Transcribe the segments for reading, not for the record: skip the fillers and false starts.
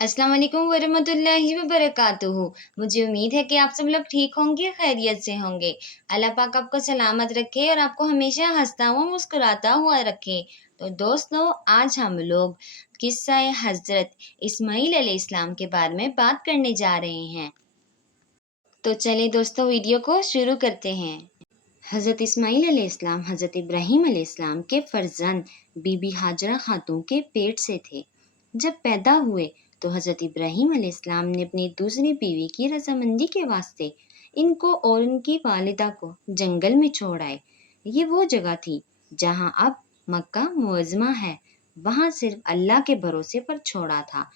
अस्सलाम वालेकुम वरहमतुल्लाहि वबरकातुहू। मुझे उम्मीद है कि आप सब लोग ठीक होंगे, खैरियत से होंगे। अल्लाह पाक आपको सलामत रखे और आपको हमेशा हंसता हुआ मुस्कुराता हुआ रखे। तो दोस्तों, आज हम लोग किस्सा हज़रत इस्माईल अलैहिस्सलाम के बारे में बात करने जा रहे हैं। तो चलिए दोस्तों, वीडियो को शुरू करते हैं। हज़रत इस्माईल अलैहिस्सलाम हज़रत इब्राहीम अलैहिस्सलाम के फर्जंद बीबी हाजरा खातून के पेट से थे। जब पैदा हुए तो हज़रत इब्राहीम अलैहिस्सलाम ने अपनी दूसरी बीवी की रजामंदी के वास्ते इनको और उनकी वालिदा को जंगल में छोड़ आए। ये वो जगह थी जहाँ अब मक्का मुअज़्ज़मा है। वहाँ सिर्फ अल्लाह के भरोसे पर छोड़ा था।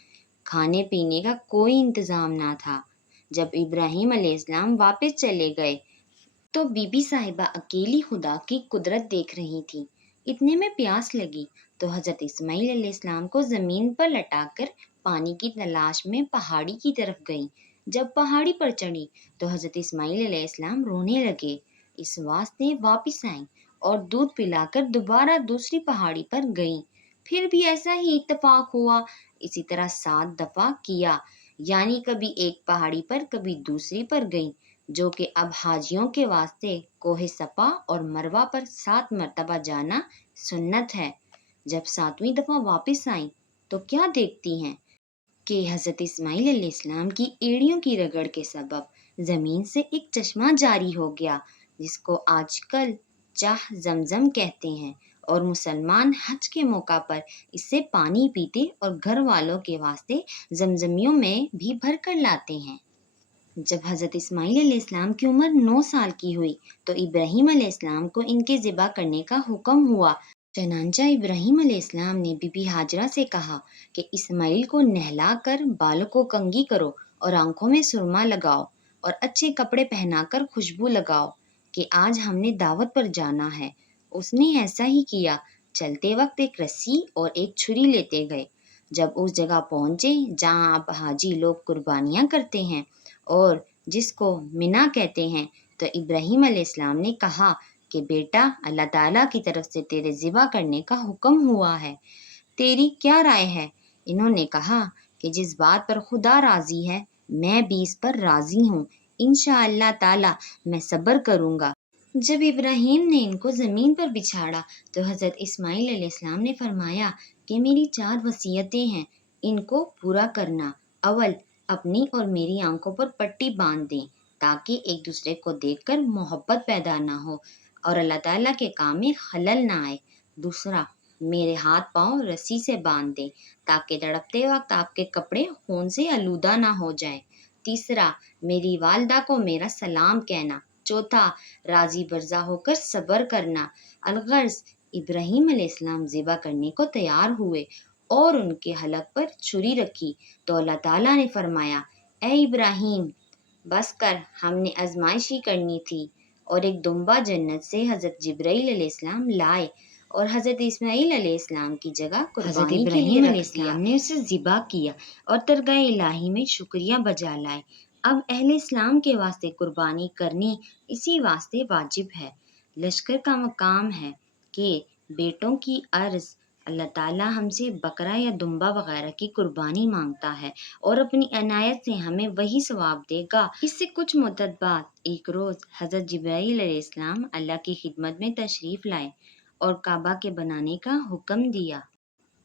खाने पीने का कोई इंतज़ाम ना था। जब इब्राहीम अलैहिस्सलाम वापस चले गए तो बीबी साहिबा अकेली खुदा की कुदरत देख रही थी। इतने में प्यास लगी तो हज़रत इस्माईल अलैहिस्सलाम को ज़मीन पर लटाकर पानी की तलाश में पहाड़ी की तरफ गईं। जब पहाड़ी पर चढ़ी तो हज़रत इस्माईल अलैहिस्सलाम रोने लगे। इस वास्ते वापस आईं और दूध पिलाकर दोबारा दूसरी पहाड़ी पर गईं। फिर भी ऐसा ही इत्तेफाक हुआ। इसी तरह 7 दफ़ा किया, यानी कभी एक पहाड़ी पर कभी दूसरी पर गईं, जो कि अब हाजियों के वास्ते कोहे सफा और मरवा पर 7 मरतबा जाना सुन्नत है। जब 7वीं दफ़ा वापस आईं तो क्या देखती हैं कि हज़रत इस्माईल अलैहिस्सलाम की एड़ियों की रगड़ के सबब ज़मीन से एक चश्मा जारी हो गया, जिसको आजकल चाह जमजम कहते हैं, और मुसलमान हज के मौका पर इससे पानी पीते और घर वालों के वास्ते जमजमियों में भी भर कर लाते हैं। जब हज़रत इस्माईल अलैहिस्सलाम की उम्र 9 साल की हुई तो इब्राहीम अलैहिस्सलाम को इनके ज़िबा करने का हुक्म हुआ। चनांचा इब्राहीम अलैहिस्सलाम ने बीबी हाजरा से कहा कि इस्माईल को नहलाकर बालों को कंघी करो और आंखों में सुरमा लगाओ और अच्छे कपड़े पहनाकर खुशबू लगाओ कि आज हमने दावत पर जाना है। उसने ऐसा ही किया। चलते वक्त एक रस्सी और एक छुरी लेते गए। जब उस जगह पहुंचे जहां अब हाजी लोग कुर्बानियां करते हैं और जिसको मिना कहते हैं, तो इब्राहीम अलैहिस्सलाम ने कहा कि बेटा, अल्लाह ताला की तरफ से तेरे ज़िबा करने का हुक्म हुआ है, तेरी क्या राय है? इन्होंने कहा कि जिस बात पर खुदा राज़ी है मैं भी इस पर राज़ी हूँ। इंशाअल्लाह ताला मैं सब्र करूँगा। जब इब्राहीम ने इनको ज़मीन पर बिछाड़ा तो हज़रत इस्माईल अलैहिस्सलाम ने फरमाया कि मेरी 4 वसीयतें हैं, इनको पूरा करना। अव्वल, अपनी और मेरी आंखों पर पट्टी बांध दें ताकि एक दूसरे को देखकर मोहब्बत पैदा ना हो और अल्लाह ताला के काम में खलल ना आए। दूसरा, मेरे हाथ पांव रस्सी से बांध दें ताकि तड़पते वक्त आपके कपड़े खून से आलूदा ना हो जाएं। तीसरा, मेरी वालदा को मेरा सलाम कहना। चौथा, राजी बर्जा होकर सब्र करना। अलगर्ज, इब्राहीम अलैहिस्सलाम ज़िबा करने को तैयार हुए और उनके हलक पर छुरी रखी तो अल्लाह ताला ने फरमाया, ए इब्राहीम, बस कर, हमने आजमाइशी करनी थी। और एक दुम्बा जन्नत से हज़रत जिब्राईल अलैहिस्सलाम लाए और हज़रत इस्माईल अलैहिस्सलाम की जगह कुर्बानी के लिए रख दिया। ने उसे ज़िबा किया और दरगाह इलाही में शुक्रिया बजा लाए। अब अहले इस्लाम के वास्ते कुर्बानी करनी इसी वास्ते वाजिब है। लश्कर का मकाम है कि बेटों की अर्ज अल्लाह ताला हमसे बकरा या दुम्बा वगैरह की कुर्बानी मांगता है और अपनी अनायत से हमें वही सवाब देगा। इससे कुछ मुद्दत बाद एक रोज़ हज़रत जिब्राईल अलैहिस्सलाम अल्लाह की खिदमत में तशरीफ़ लाए और काबा के बनाने का हुक्म दिया।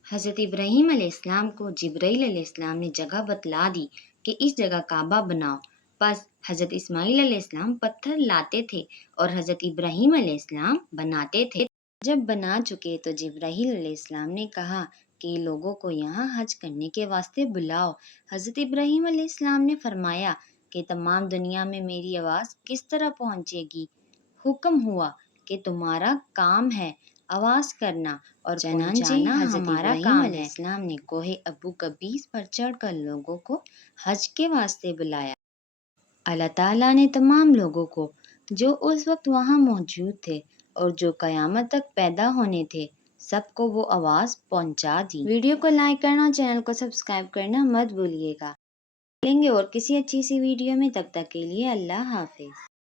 हज़रत इब्राहीम अलैहिस्सलाम को जिब्राईल अलैहिस्सलाम ने जगह बतला दी कि इस जगह काबा बनाओ। बस हज़रत इस्माईल अलैहिस्सलाम पत्थर लाते थे और हज़रत इब्राहीम अलैहिस्सलाम बनाते थे। जब बना चुके तो जिब्राईल अलैहिस्सलाम ने कहा कि लोगों को यहाँ हज करने के वास्ते बुलाओ। हज़रत इब्राहीम अलैहिस्सलाम ने फरमाया कि तमाम दुनिया में मेरी आवाज़ किस तरह पहुँचेगी? हुक्म हुआ कि तुम्हारा काम है आवाज़ करना और पहुंचाना हमारा काम है। इस्लाम ने कोहे अबू कबीस पर चढ़कर लोगों को हज के वास्ते बुलाया। अल्लाह ताला ने तमाम लोगों को जो उस वक्त वहाँ मौजूद थे और जो क़यामत तक पैदा होने थे, सबको वो आवाज़ पहुंचा दी। वीडियो को लाइक करना और चैनल को सब्सक्राइब करना मत भूलिएगा। मिलेंगे और किसी अच्छी सी वीडियो में, तब तक के लिए अल्लाह हाफिज़।